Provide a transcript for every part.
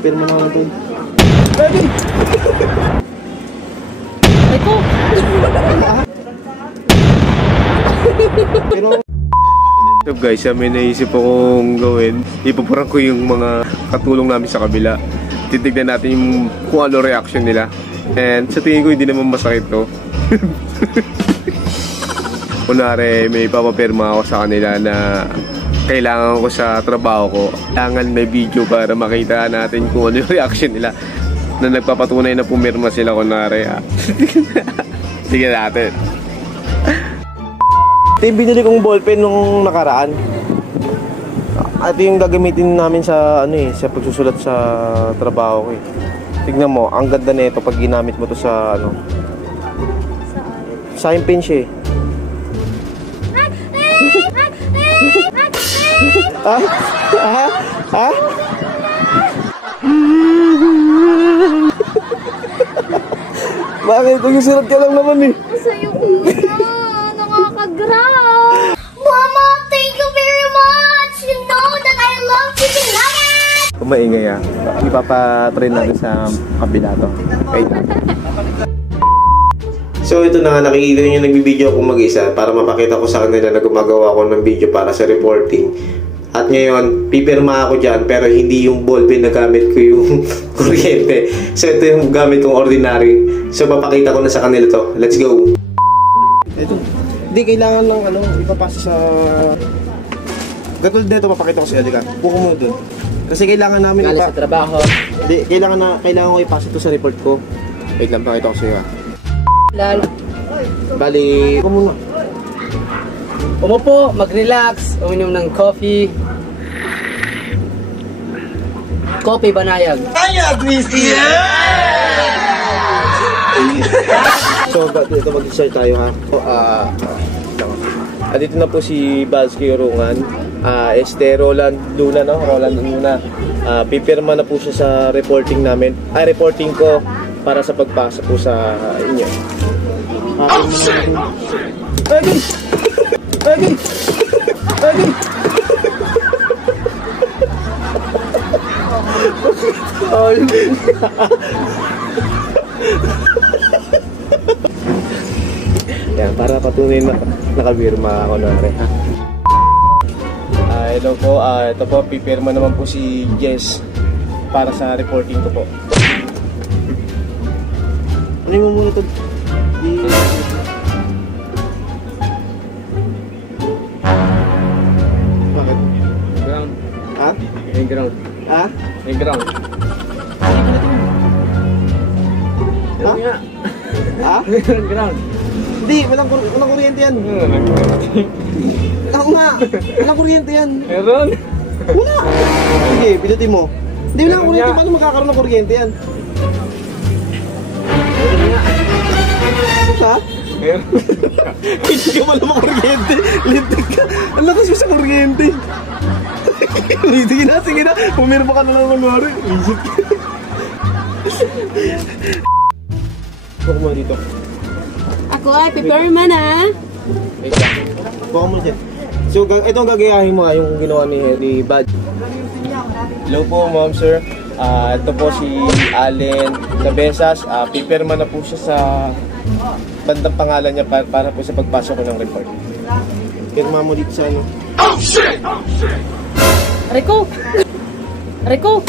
Papirma na natin. Ito! Pero... So guys, may naisip akong gawin. Ipaprank ko yung mga katulong namin sa kabila. Titignan natin yung kung ano reaction nila. And sa tingin ko hindi naman masakit to. Kunwari may papapirma ako sa kanila na kailangan ko sa trabaho ko. Kailangan may video para makita natin kung ano yung reaction nila. Na nagpapatunay na pumirma sila kunwari. Tignan natin. Ito yung binili kong ballpen nung nakaraan. Ito yung gagamitin namin sa ano sa pagsusulat sa trabaho ko eh. Tignan mo, ang ganda nito pag ginamit mo to sa ano. Sa pen siya eh. Ha? Ha? Ha? Bakit? Nagsusulat ka lang naman eh. Sa'yo nakakagrab! Mama, thank you very much! You know that I love chicken nuggets! Kung maingay ipapatrain natin sa kabila to. Okay. So ito na nga, nakikita nyo nagbibideo ako mag-isa para mapakita ko sa kanila na gumagawa ako ng video para sa reporting. At ngayon, pipirma ako dyan pero hindi yung ballpen na gamit ko yung kuryente. So ito yung gamit kong ordinary. So papakita ko na sa kanila to. Let's go! Ito. Hindi kailangan ng ano, ipapasa sa... Gatulad dito, papakita ko sa Elika. Buko mo dun. Kasi kailangan namin sa trabaho. Hindi, kailangan ko ipasa ito sa report ko. Wait lang, pakita ko sa iyo. Lalo. Bali, ako muna. Umupo, mag-relax, uminom ng coffee. Coffee banayag. Banayag, Misty! So, dito mag-start tayo ha. Dito na po si Balsky Urungan. Roland Luna, no? Roland Luna. Pipirma na po siya sa reporting namin. Reporting ko para sa pagpasa po sa inyo. Oh, shit! Agay! Agay! Agay! Oh, yan, para patunay na nakabirma ako na rin, ha? Hello po, ito po, pipirma naman po si Jess para sa reporting ko po. Ano mo muna ito? Bakit? Ground. Ha? May ground. Ha? May ground. Ha? Ha? Ground. Hindi, walang kuryente yan. Ako nga, walang kuryente yan. Meron? Wala. Sige, pinutin mo. Hindi, walang kuryente. Paano magkakaroon ng kuryente yan? Ha? Meron. Hindi ka pala makuryente. Lintik ka. Ang lakas mo sa kuryente. Sige na. Pumirma ka na lang manwari. Isip ka. Buka mo dito. Ako ay pipirma na. Wait lang. Buka mo dyan. So, ito ang gagayahin mo yung ginawa ni Bad. Hello po, ma'am, sir. Ito po si Allen Cabezas. Pipirma na po siya sa bandang pangalan niya para po sa pagpasok ko ng report. Pirma mo dito sa ano. Oh shit! Oh shit! Rico! Rico!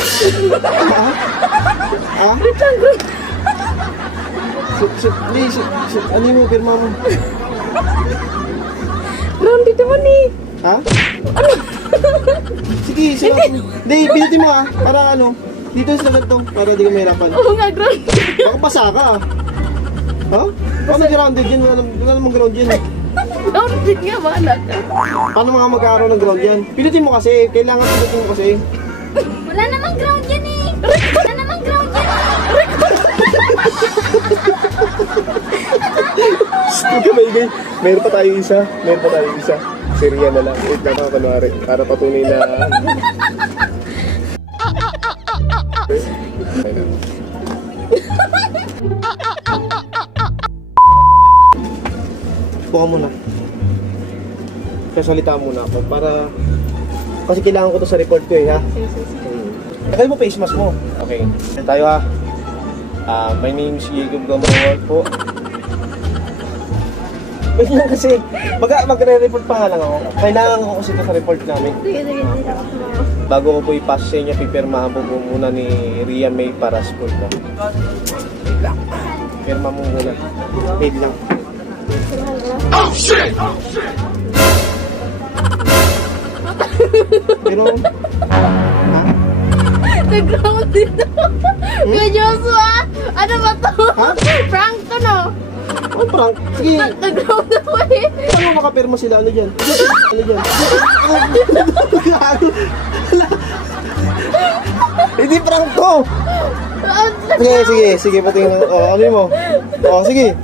Ha? Please, ano mo, pirma mo? Ground dito mo ni. Ha? Ano? Sige, hindi, pinutin mo ha. Para ano, dito sa ganito, para di ka mahirapan. Oo nga, ground. Baka basa ka. Ha? Paano grounded yan? Wala namang ground yan. Ground din nga, wala ka. Paano mga magkakaroon ng ground yan? Pinutin mo kasi, kailangan pinutin mo kasi. Wala namang ground yan eh. Wala namang ground yan. Huwag ka maigay. Meron pa tayo isa. Seriya na lang. Wait lang mga kanwari. Para patunay na... Buka muna. Kasalita muna ako para... Kasi kailangan ko to sa report ko eh, ha? Lagay mo face mask mo. Okay. Tayo ha. My name is Jacob Gamawal po. Wait lang kasi. Magre-report pa nga lang ako. Kailangan ko kasi ito sa report namin. Sige, ako sumama. Bago ko po ipasa sa inyo, pipirmahan po muna ni Ria May para sa school ko. Wait lang. Pirma mo muna. Wait lang. Oh shit! Pero, ha? Nag-ground dito. Kuya Joshua, ano ba to? Ha? Prank to, no? Oh, prank. Sige. Nag-ground ako eh. Paano makapirma sila? Ano dyan? Ano dyan? Hindi prank to! Sige, patingin lang. Ano mo? Sige.